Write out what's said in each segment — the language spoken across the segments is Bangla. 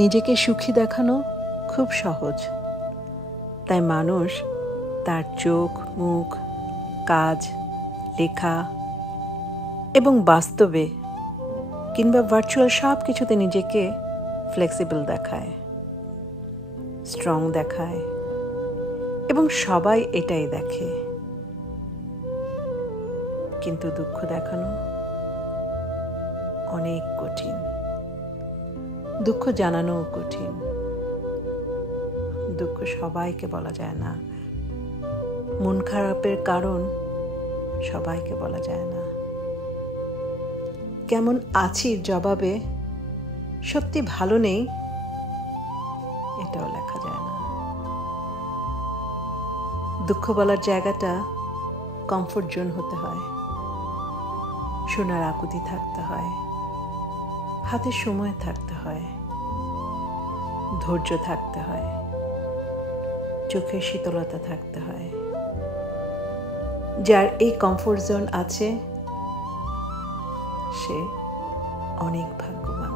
নিজেকে সুখী দেখানো খুব সহজ, তাই মানুষ তার চোখ, মুখ, কাজ, লেখা এবং বাস্তবে কিংবা ভার্চুয়াল সব কিছুতে নিজেকে ফ্লেক্সিবল দেখায়, স্ট্রং দেখায় এবং সবাই এটাই দেখে। কিন্তু দুঃখ দেখানো অনেক কঠিন, দুঃখ জানানোও কঠিন। দুঃখ সবাইকে বলা যায় না, মন খারাপের কারণ সবাইকে বলা যায় না। কেমন আছির জবাবে সত্যি ভালো নেই এটাও লেখা যায় না। দুঃখ বলার জায়গাটা কমফোর্ট জোন হতে হয়, শোনার আকুতি থাকতে হয়, হাতে সময় থাকতে হয়, ধৈর্য থাকতে হয়, চোখের শীতলতা থাকতে হয়। যার এই কমফোর্ট জোন আছে সে অনেক ভাগ্যবান,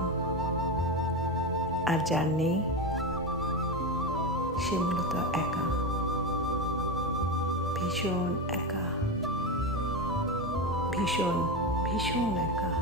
আর যার নেই সে মূলত একা, ভীষণ একা, ভীষণ ভীষণ একা।